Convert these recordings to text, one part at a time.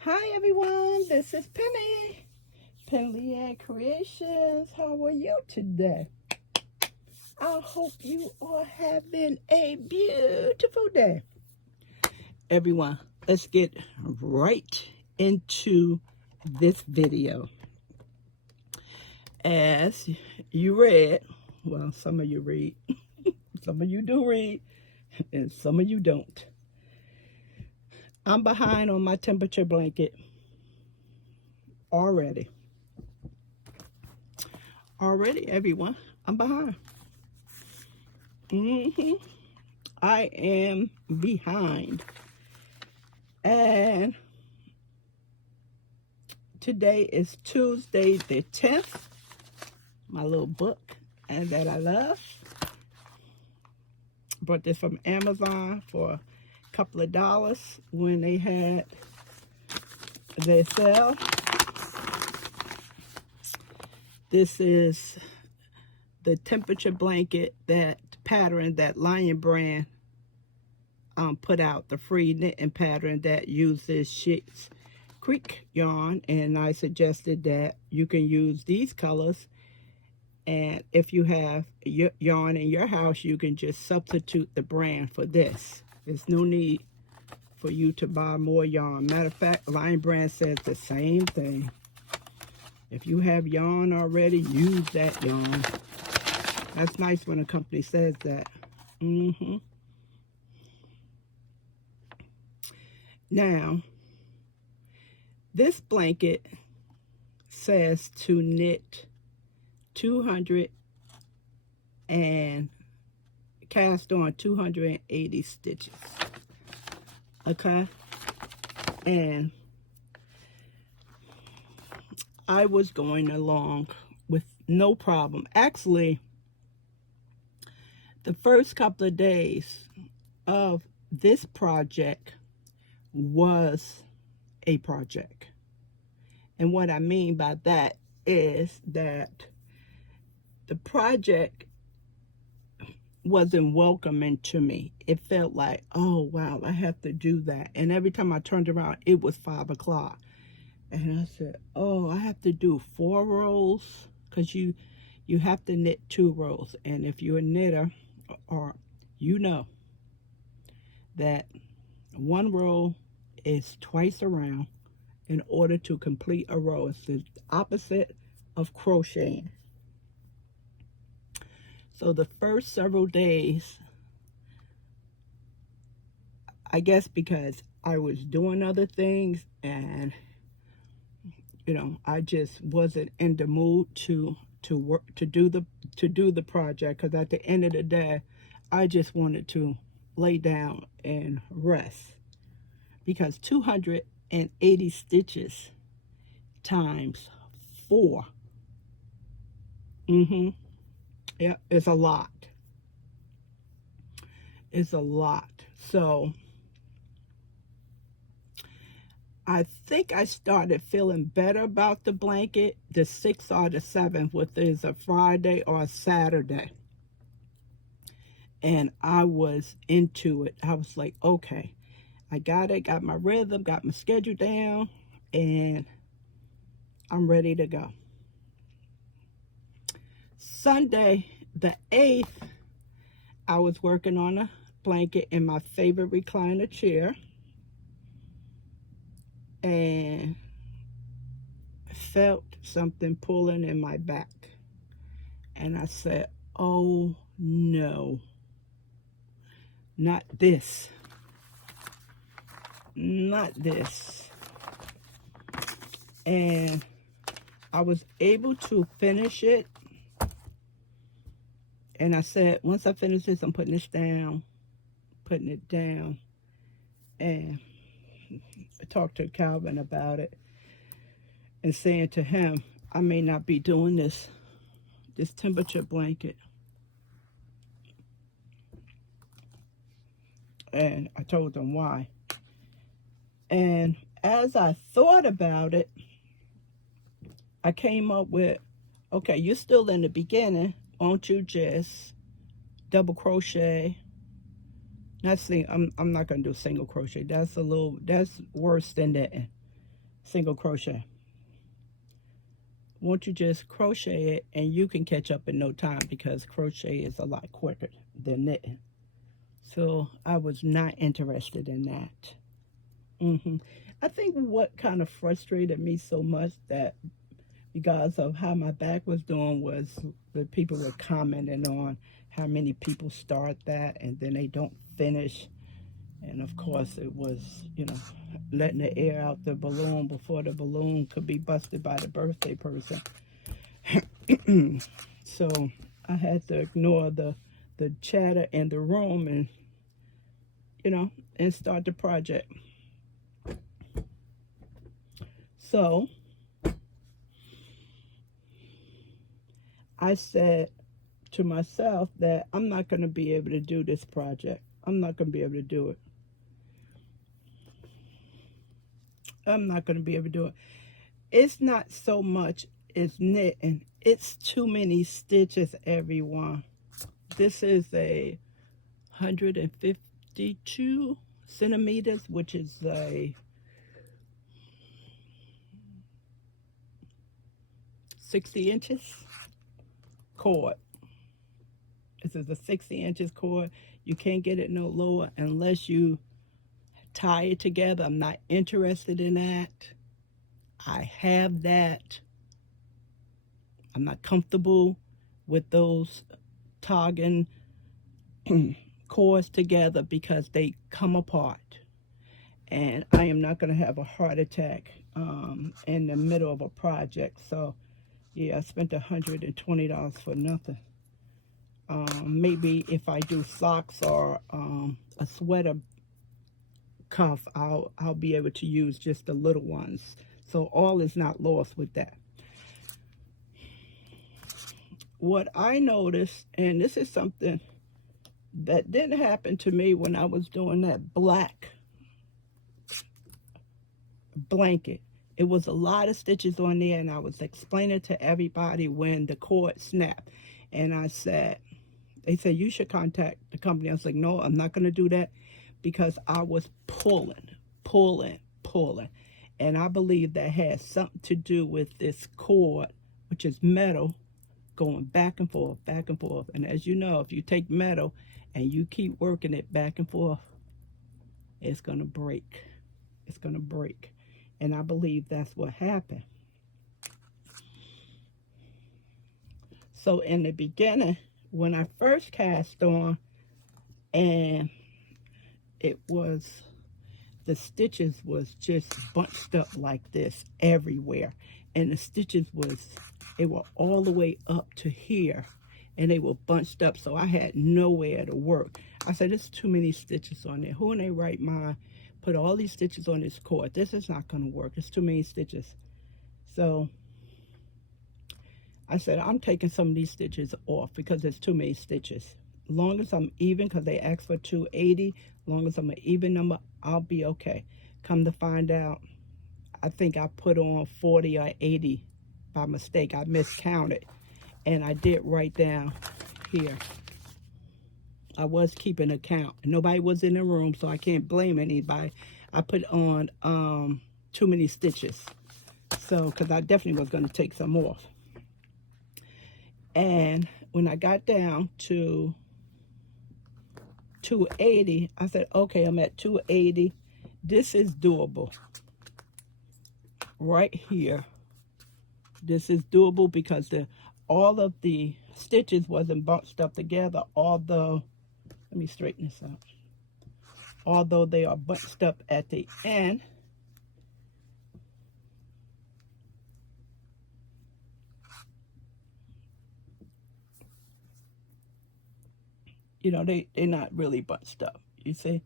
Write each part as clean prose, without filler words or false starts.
Hi everyone, this is Penny, Penley-Ann Creations. How are you today? I hope you are having a beautiful day. Everyone, let's get right into this video. As you read, well, some of you read, some of you do read, and some of you don't. I'm behind on my temperature blanket already. Everyone, I'm behind. I am behind. And today is Tuesday the 10th. My little book and that I love. Bought this from Amazon for a couple of dollars when they had their sale. This is the temperature blanket, that pattern that Lion brand put out, the free knitting pattern that uses Schitt's Creek yarn, and I suggested that you can use these colors, and if you have yarn in your house, you can just substitute the brand for this. There's no need for you to buy more yarn. Matter of fact, Lion brand says the same thing. If you have yarn already, use that yarn. That's nice when a company says that. Now, this blanket says to knit 200 and cast on 280 stitches. Okay? And I was going along with no problem. Actually, the first couple of days of this project was a project. And what I mean by that is that the project wasn't welcoming to me. It felt like, oh wow, I have to do that. And every time I turned around, it was 5 o'clock. And I said, oh, I have to do 4 rows, because you have to knit 2 rows. And if you're a knitter, or you know that 1 row is twice around in order to complete a row. It's the opposite of crocheting. So the first several days, I guess because I was doing other things and I just wasn't in the mood to work, to do the project, because at the end of the day, I just wanted to lay down and rest, because 280 stitches times 4, yeah, it's a lot. It's a lot. So I think I started feeling better about the blanket the 6th or the 7th, which is a Friday or a Saturday. And I was into it. I was like, okay, I got it, got my rhythm, got my schedule down, and I'm ready to go. Sunday, the 8th, I was working on a blanket in my favorite recliner chair, and felt something pulling in my back. And I said, oh no, not this. Not this. And I was able to finish it. And I said, once I finish this, I'm putting this down, putting it down. And I talked to Calvin about it and saying to him, I may not be doing this temperature blanket. And I told them why. And as I thought about it, I came up with, okay, you're still in the beginning. Won't you just double crochet? I'm not gonna do single crochet. That's worse than knitting. single crochet. Won't you just crochet it, and you can catch up in no time because crochet is a lot quicker than knitting. So I was not interested in that. I think what kind of frustrated me so much, that because of how my back was doing, was the people were commenting on how many people start that and then they don't finish. And of course it was, letting the air out the balloon before the balloon could be busted by the birthday person. So I had to ignore the chatter in the room and, and start the project. So I said to myself that I'm not going to be able to do this project. I'm not going to be able to do it. I'm not going to be able to do it. It's not so much as knitting. It's too many stitches, everyone. This is a 152 centimeters, which is a 60 inches cord. This is a 60 inches cord. You can't get it no lower unless you tie it together. I'm not interested in that. I have that. I'm not comfortable with those togging cords together because they come apart. And I am not going to have a heart attack in the middle of a project. So, yeah, I spent $120 for nothing. Maybe if I do socks or a sweater cuff, I'll be able to use just the little ones. So all is not lost with that. What I noticed, and this is something that didn't happen to me when I was doing that black blanket. It was a lot of stitches on there, and I was explaining to everybody when the cord snapped. And I said, they said, you should contact the company. I was like, no, I'm not going to do that, because I was pulling. And I believe that has something to do with this cord, which is metal, going back and forth. And as you know, if you take metal and you keep working it back and forth, it's going to break. It's going to break. And I believe that's what happened. So in the beginning, when I first cast on, and it was, the stitches was just bunched up like this everywhere. And the stitches they were all the way up to here, and they were bunched up, so I had nowhere to work. I said, there's too many stitches on there. Who in their right mind put all these stitches on this cord? This is not going to work. It's too many stitches. So I said, I'm taking some of these stitches off because there's too many stitches. As long as I'm even, because they asked for 280, as long as I'm an even number, I'll be okay. Come to find out, I think I put on 40 or 80 by mistake. I miscounted, and I did write down here. I was keeping a count. Nobody was in the room, so I can't blame anybody. I put on too many stitches, so because I definitely was going to take some off. And when I got down to 280, I said, okay, I'm at 280. This is doable. Right here. This is doable because all of the stitches wasn't bunched up together, although, let me straighten this out. Although they are bunched up at the end, they're not really bunched up, you see.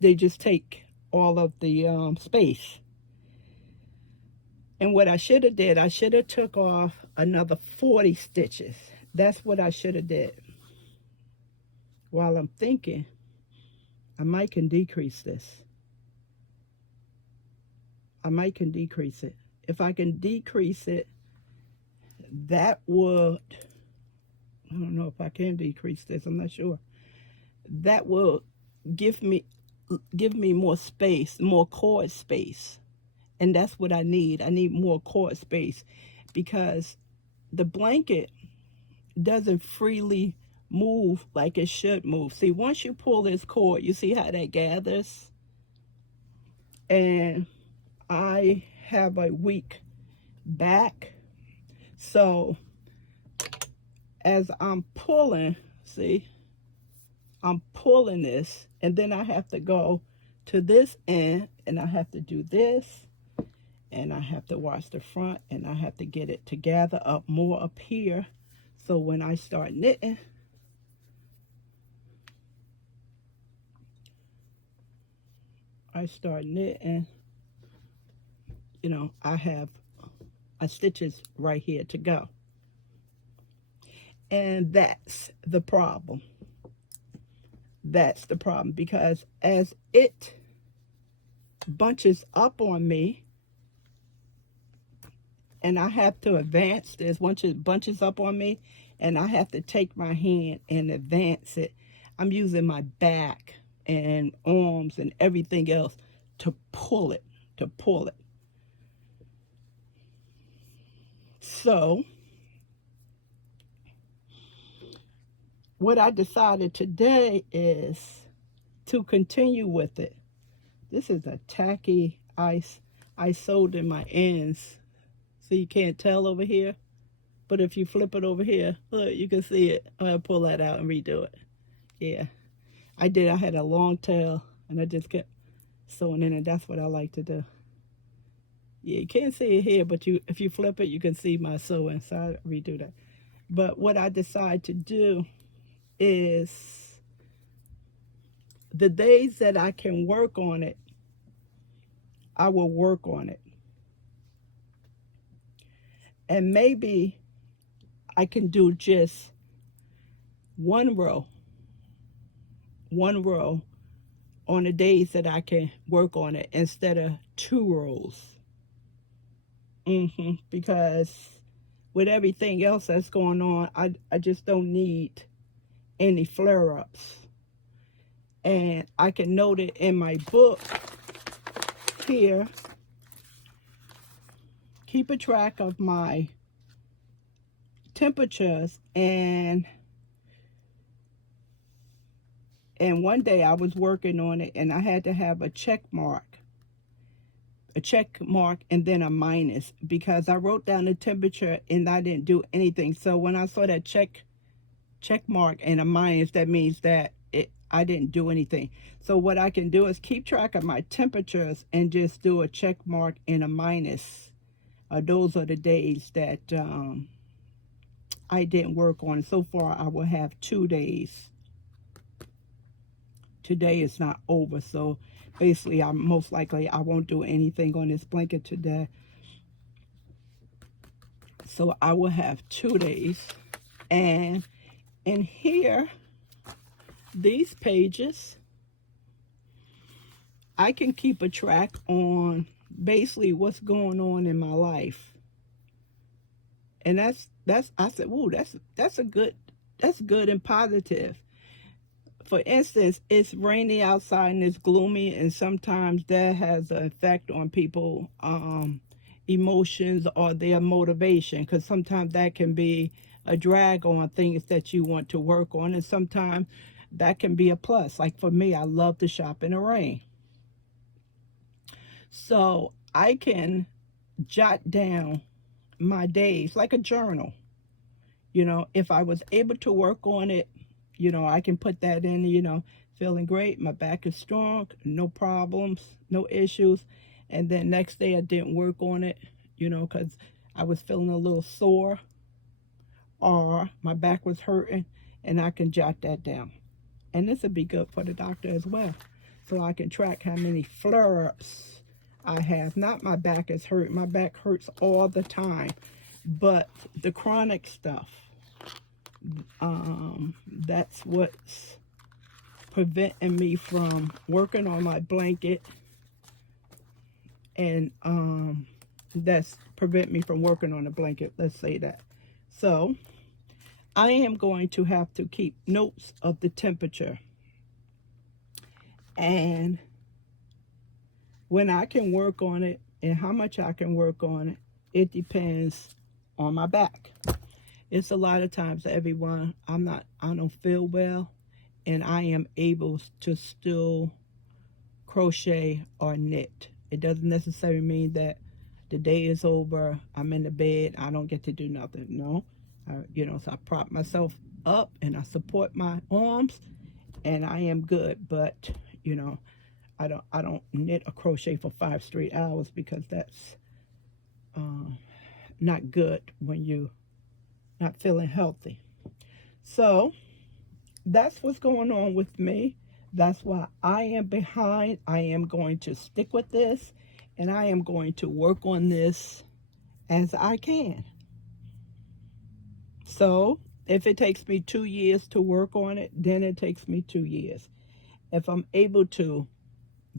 They just take all of the space. And what I should have did, I should have took off another 40 stitches. That's what I should have did. While I'm thinking, I might can decrease this. I might can decrease it. If I can decrease it, that would, I don't know if I can decrease this, I'm not sure. That will give me more space, more cord space. And that's what I need. I need more cord space because the blanket doesn't freely move like it should move. See, once you pull this cord, you see how that gathers? And I have a weak back. So as I'm pulling, see, I'm pulling this, and then I have to go to this end, and I have to do this, and I have to wash the front, and I have to get it to gather up more up here. So when I start knitting, you know, I have stitches right here to go. And that's the problem. That's the problem, because as it bunches up on me, and I have to advance this, once it bunches up on me, and I have to take my hand and advance it, I'm using my back and arms and everything else to pull it, So what I decided today is to continue with it. This is a tacky ice. I sewed in my ends, so you can't tell over here. But if you flip it over here, look, you can see it. I'm going to pull that out and redo it. Yeah, I did. I had a long tail, and I just kept sewing in it. That's what I like to do. Yeah, you can't see it here, but if you flip it, you can see my sewing. So I redo that. But what I decide to do is the days that I can work on it, I will work on it. And maybe I can do just one row on the days that I can work on it instead of 2 rows. Because with everything else that's going on, I just don't need any flare-ups. And I can note it in my book here. Keep a track of my temperatures, and one day I was working on it, and I had to have a check mark and then a minus, because I wrote down the temperature and I didn't do anything. So when I saw that check mark and a minus, that means that I didn't do anything. So what I can do is keep track of my temperatures and just do a check mark and a minus. Those are the days that I didn't work on. So far I will have 2 days. Today is not over, so basically I won't do anything on this blanket today. So I will have 2 days. And in here, these pages, I can keep a track on basically what's going on in my life. And I said, "Whoa, that's good and positive." For instance, it's rainy outside and it's gloomy, and sometimes that has an effect on people emotions or their motivation, because sometimes that can be a drag on things that you want to work on, and sometimes that can be a plus. Like for me, I love to shop in the rain. So I can jot down my days like a journal. You know, if I was able to work on it, you know, I can put that in, you know, feeling great, my back is strong, no problems, no issues. And then next day I didn't work on it, you know, because I was feeling a little sore or my back was hurting, and I can jot that down. And this would be good for the doctor as well. So I can track how many flare-ups I have. Not my back is hurt. My back hurts all the time. But the chronic stuff, that's what's preventing me from working on my blanket, and that's preventing me from working on the blanket, let's say that. So I am going to have to keep notes of the temperature, and when I can work on it And how much I can work on it, it depends on my back. It's a lot of times, everyone, I don't feel well, and I am able to still crochet or knit. It doesn't necessarily mean that the day is over, I'm in the bed, I don't get to do nothing. No, so I prop myself up and I support my arms, and I am good. But I don't knit or crochet for 5 straight hours, because that's not good when you're not feeling healthy. So that's what's going on with me. That's why I am behind. I am going to stick with this, and I am going to work on this as I can. So if it takes me 2 years to work on it, then it takes me 2 years. If I'm able to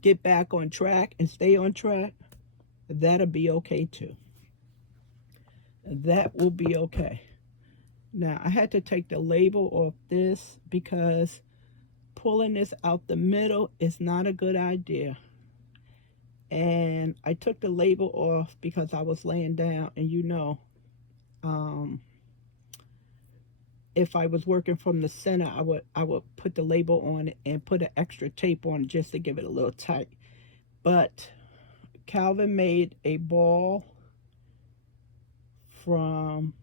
get back on track and stay on track, that'll be okay too. That will be okay. Now, I had to take the label off this because pulling this out the middle is not a good idea. And I took the label off because I was laying down, and if I was working from the center, I would put the label on it and put an extra tape on it just to give it a little tight. But Calvin made a ball from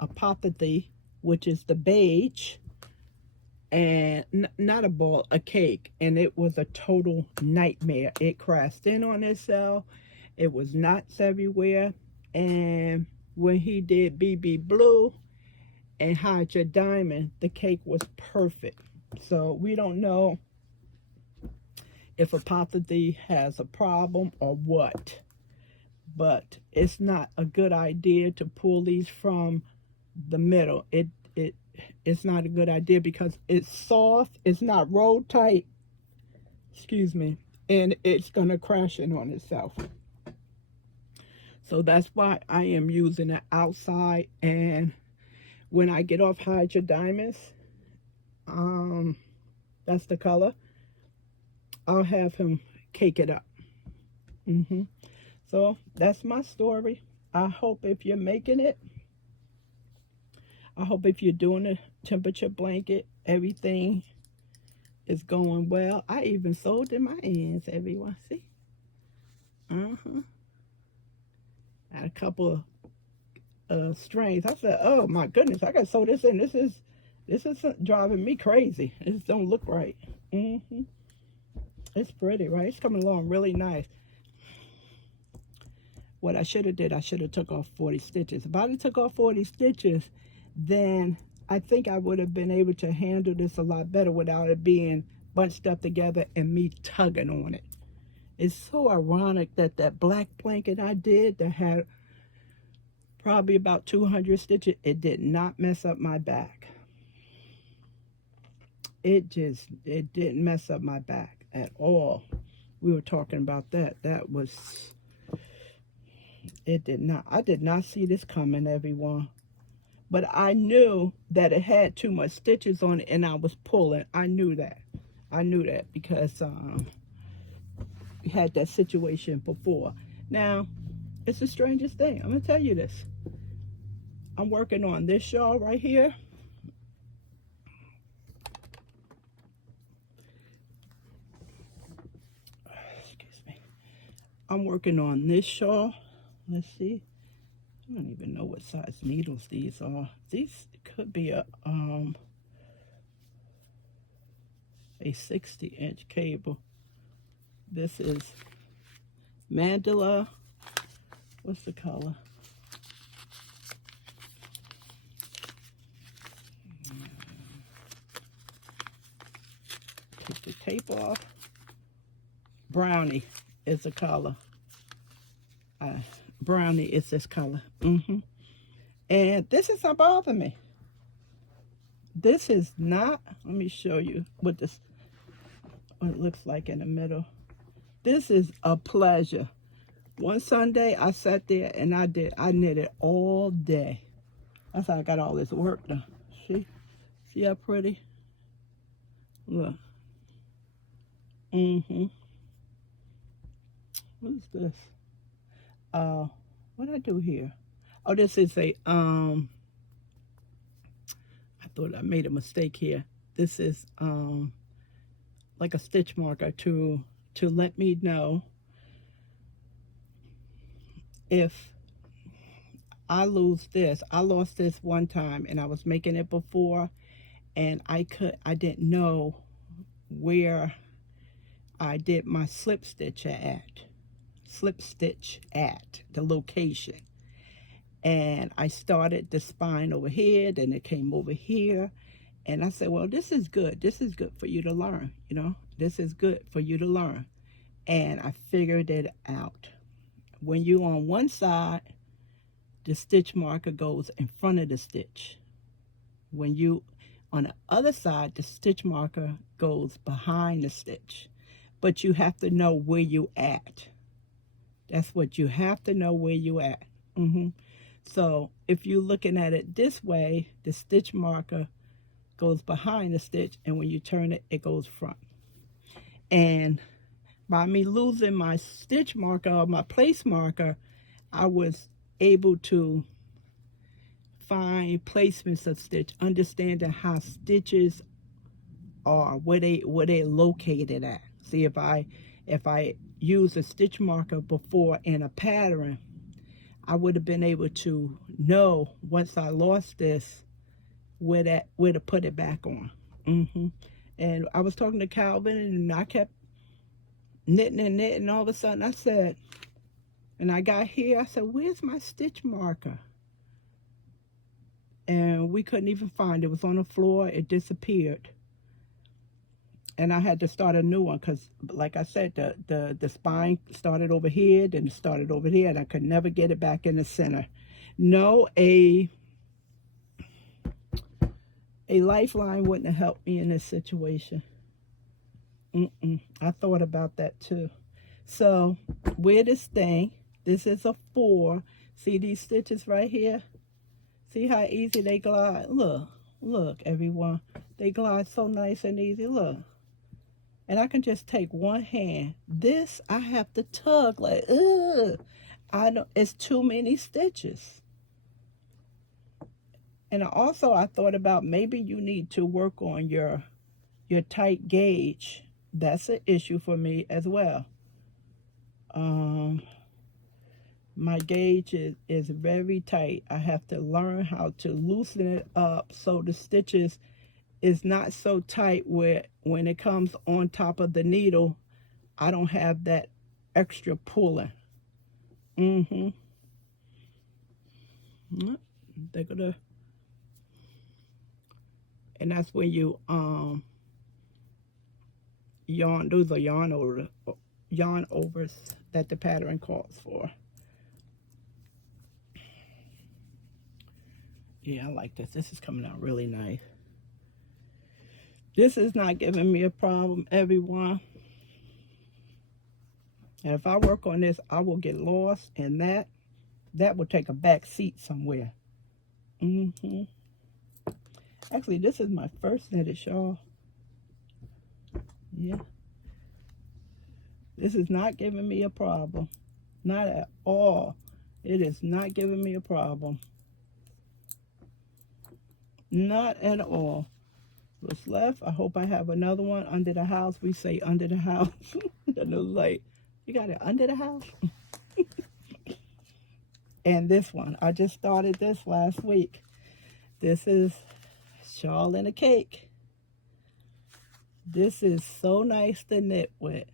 apathy, which is the beige, and not a ball, a cake, and it was a total nightmare. It crashed in on itself. It was knots everywhere. And when he did BB Blue and Hide Your Diamond, the cake was perfect. So we don't know if apathy has a problem or what, but it's not a good idea to pull these from the middle. It's not a good idea because it's soft, it's not roll tight, excuse me, and it's gonna crash in on itself. So that's why I am using it outside. And when I get off Hide Your Diamonds, that's the color, I'll have him cake it up. So that's my story. I hope if you're making it, I hope if you're doing a temperature blanket, everything is going well. I even sewed in my ends, everyone. See? Had a couple of strings. I said, oh my goodness, I got to sew this in. This is driving me crazy. It don't look right. It's pretty, right? It's coming along really nice. What I should have did, I should have took off 40 stitches. If I had took off 40 stitches, then I think I would have been able to handle this a lot better without it being bunched up together and me tugging on it. It's so ironic that that black blanket I did that had probably about 200 stitches, it did not mess up my back. It didn't mess up my back at all. We were talking about that. It did not. I did not see this coming, everyone. But I knew that it had too much stitches on it, and I was pulling. I knew that. Because we had that situation before. Now, it's the strangest thing. I'm going to tell you this. I'm working on this shawl right here. Excuse me. I'm working on this shawl. Let's see. I don't even know what size needles these are. These could be a 60-inch cable. This is Mandala. What's the color? Take the tape off. Brownie is the color. Brownie is this color. And this is not bothering me. This is not, let me show you what it looks like in the middle. This is a pleasure. One Sunday I sat there and I knitted all day. That's how I got all this work done. See how pretty? Look. What is this? what did I do here? Oh, this is a I thought I made a mistake here. This is like a stitch marker to let me know if I lose this. I lost this one time and I was making it before, and I didn't know where I did my slip stitch at the location. And I started the spine over here, then it came over here. And I said, well, this is good. This is good for you to learn, you know. This is good for you to learn. And I figured it out. When you on one side, the stitch marker goes in front of the stitch. When you on the other side, the stitch marker goes behind the stitch. But you have to know where you at. That's what you have to know, where you at. So if you're looking at it this way, the stitch marker goes behind the stitch, and when you turn it, it goes front. And by me losing my stitch marker or my place marker, I was able to find placements of stitch, understanding how stitches are, where they're located at. See, if I use a stitch marker before in a pattern, I would have been able to know once I lost this where to put it back on. And I was talking to Calvin, and I kept knitting and knitting. All of a sudden I said, and I got here, I said, where's my stitch marker? And we couldn't even find it. It was on the floor. It disappeared. And I had to start a new one because, like I said, the spine started over here, then it started over here, and I could never get it back in the center. No, a lifeline wouldn't have helped me in this situation. I thought about that too. So, wear this thing. This is a 4. See these stitches right here? See how easy they glide? Look, everyone. They glide so nice and easy. Look. And I can just take one hand. This, I have to tug like, ugh. I know it's too many stitches. And also I thought about maybe you need to work on your tight gauge. That's an issue for me as well. My gauge is very tight. I have to learn how to loosen it up so the stitches is not so tight where when it comes on top of the needle, I don't have that extra pulling. They're gonna, and that's when you yarn. Those are yarn overs that the pattern calls for. Yeah, I like this. This is coming out really nice. This is not giving me a problem, everyone. And if I work on this, I will get lost, and that will take a back seat somewhere. Actually, this is my first knitted shawl. Yeah. This is not giving me a problem. Not at all. It is not giving me a problem. Not at all. What's left? I hope I have another one under the house. We say under the house. The new light. You got it under the house? And this one. I just started this last week. This is shawl and a cake. This is so nice to knit with.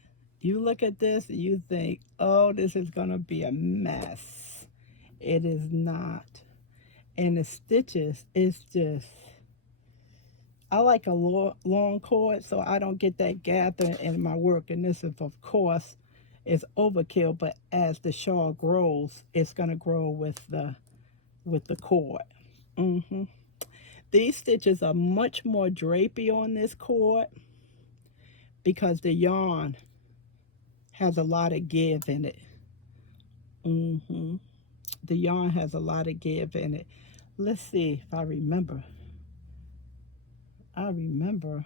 You look at this and you think, oh, this is going to be a mess. It is not. And the stitches is just, I like a long cord so I don't get that gathering in my work. And this is, of course, is overkill, but as the shawl grows, it's going to grow with the cord. These stitches are much more drapey on this cord because the yarn has a lot of give in it. The yarn has a lot of give in it. Let's see if I remember. I'm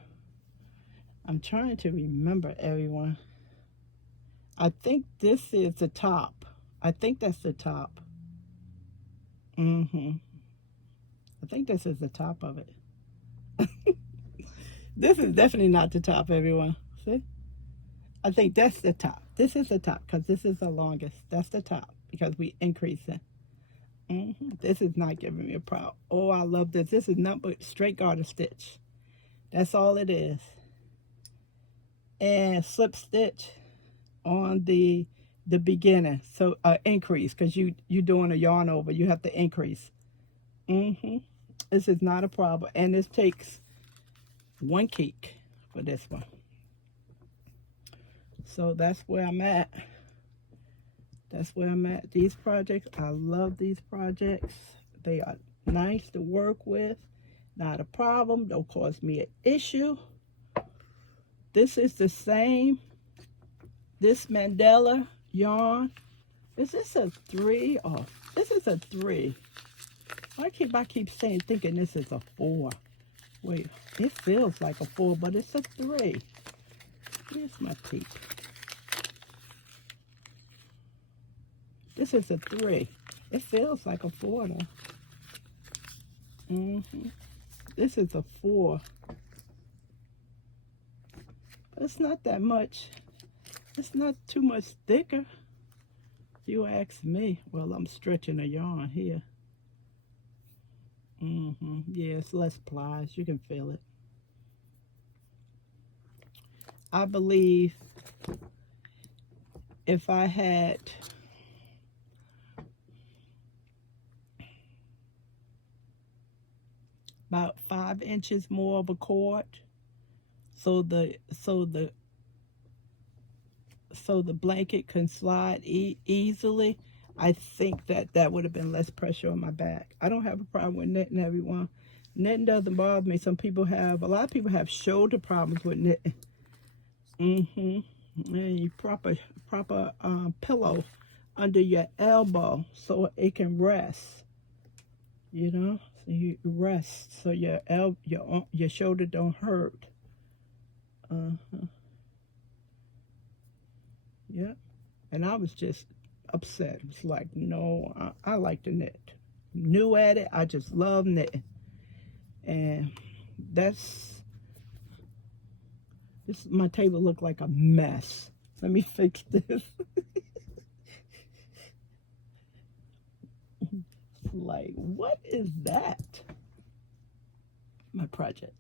trying to remember, everyone. I think this is the top. I think that's the top. I think this is the top of it. This is definitely not the top, everyone. See? I think that's the top. This is the top because this is the longest. That's the top because we increase it. This is not giving me a problem. Oh, I love this. This is not but straight garter stitch. That's all it is. And slip stitch on the beginning. So increase because you're doing a yarn over. You have to increase. This is not a problem. And this takes one kick for this one. So that's where I'm at. That's where I'm at. These projects, I love these projects. They are nice to work with. Not a problem. Don't cause me an issue. This is the same. This Mandala yarn. Is this a 3 or this is a 3? I keep saying thinking this is a 4. Wait, it feels like a 4, but it's a 3. Here's my tape. This is a 3. It feels like a 4 though. This is a 4. It's not that much. It's not too much thicker. You ask me. Well, I'm stretching a yarn here. Yeah, it's less plies. You can feel it. I believe if I had about 5 inches more of a cord, so the blanket can slide easily, I think that would have been less pressure on my back. I don't have a problem with knitting, everyone. Knitting doesn't bother me. A lot of people have shoulder problems with knitting. And you proper pillow under your elbow so it can rest. You know, so you rest so your shoulder don't hurt. Yeah. And I was just upset. It's like, no, I like to knit. New at it, I just love knitting. And my table look like a mess. Let me fix this. Like, what is that? My project.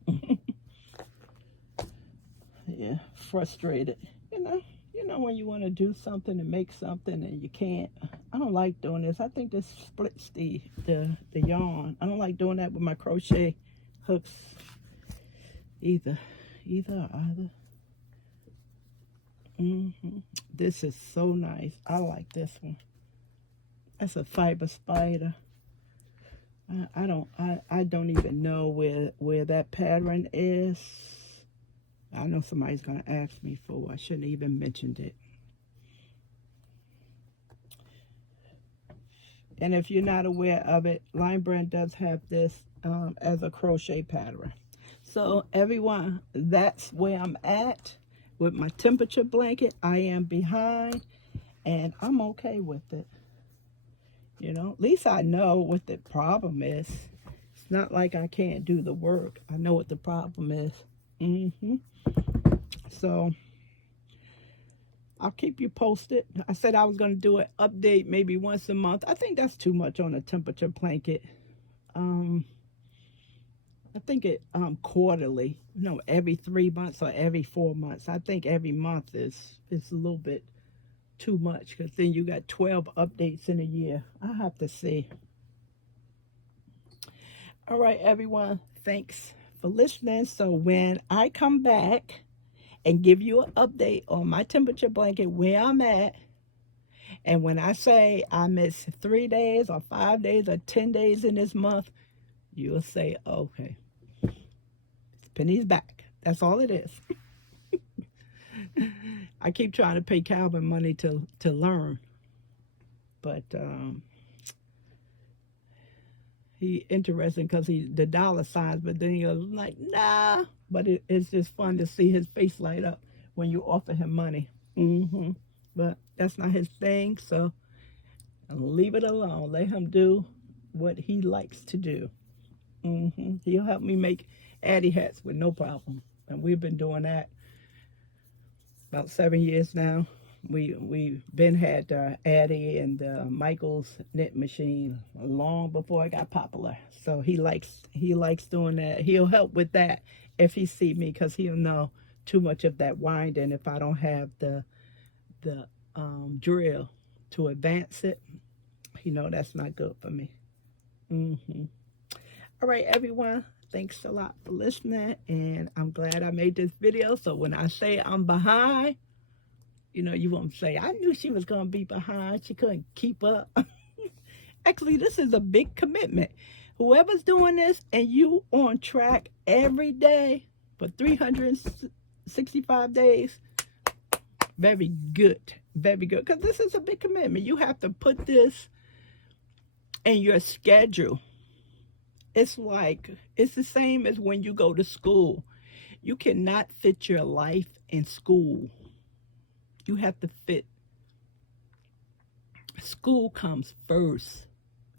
Yeah, frustrated. You know when you want to do something and make something and you can't. I don't like doing this. I think this splits the yarn. I don't like doing that with my crochet hooks either. Either. This is so nice. I like this one. That's a fiber spider. I don't even know where that pattern is. I know somebody's gonna ask me for. I shouldn't have even mentioned it. And if you're not aware of it, Lion Brand does have this as a crochet pattern. So everyone, that's where I'm at with my temperature blanket. I am behind, and I'm okay with it. You know, at least I know what the problem is. It's not like I can't do the work. I know what the problem is. So I'll keep you posted. I said I was going to do an update maybe once a month. I think that's too much on a temperature blanket. I think it quarterly, every 3 months or every 4 months. I think every month is a little bit too much because then you got 12 updates in a year. I have to see. All right, everyone. Thanks for listening. So when I come back and give you an update on my temperature blanket, where I'm at, and when I say I miss 3 days or 5 days or 10 days in this month, you'll say, okay, Penny's back. That's all it is. I keep trying to pay Calvin money to learn, but he interesting because the dollar signs, but then he goes like, nah. But it's just fun to see his face light up when you offer him money. But that's not his thing, so Leave it alone. Let him do what he likes to do. He'll help me make Addie hats with no problem. And we've been doing that about 7 years now. We've been had Addie and Michael's knit machine long before it got popular. So he likes doing that. He'll help with that if he see me, because he'll know too much of that winding if I don't have the drill to advance it. You know that's not good for me. All right, everyone. Thanks a lot for listening, and I'm glad I made this video. So when I say I'm behind, you know, you won't say, I knew she was going to be behind. She couldn't keep up. Actually, this is a big commitment. Whoever's doing this and you on track every day for 365 days, very good. Very good. Because this is a big commitment. You have to put this in your schedule. It's the same as when you go to school. You cannot fit your life in school. You have to fit. School comes first.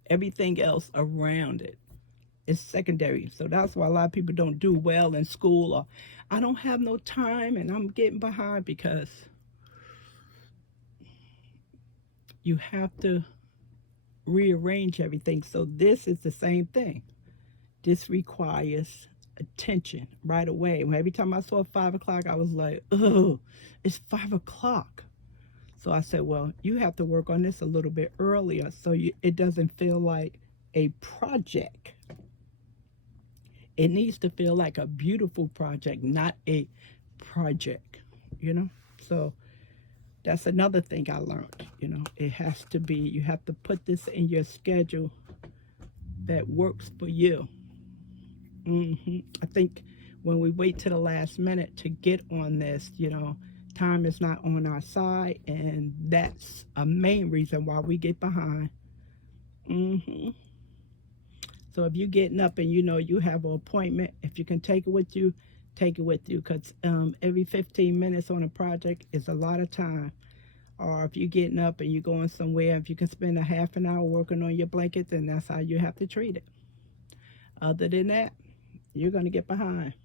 Everything else around it is secondary. So that's why a lot of people don't do well in school, or I don't have no time and I'm getting behind, because you have to rearrange everything. So this is the same thing. This requires attention right away. Every time I saw 5 o'clock, I was like, oh, it's 5 o'clock. So I said, well, you have to work on this a little bit earlier so it doesn't feel like a project. It needs to feel like a beautiful project, not a project, you know? So that's another thing I learned, you know? It has to be, you have to put this in your schedule that works for you. I think when we wait to the last minute to get on this, you know, time is not on our side, and that's a main reason why we get behind. So if you're getting up and you know you have an appointment, if you can take it with you, take it with you, because every 15 minutes on a project is a lot of time. Or if you're getting up and you're going somewhere, if you can spend a half an hour working on your blanket, then that's how you have to treat it. Other than that, you're going to get behind.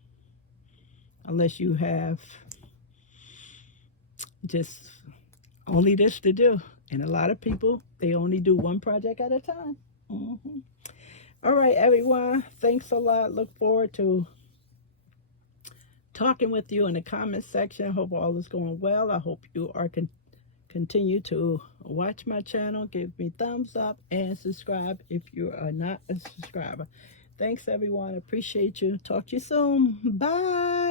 Unless you have just only this to do. And a lot of people, they only do one project at a time. All right, everyone. Thanks a lot. Look forward to talking with you in the comment section. Hope all is going well. I hope you are continue to watch my channel. Give me thumbs up and subscribe if you are not a subscriber. Thanks, everyone. Appreciate you. Talk to you soon. Bye.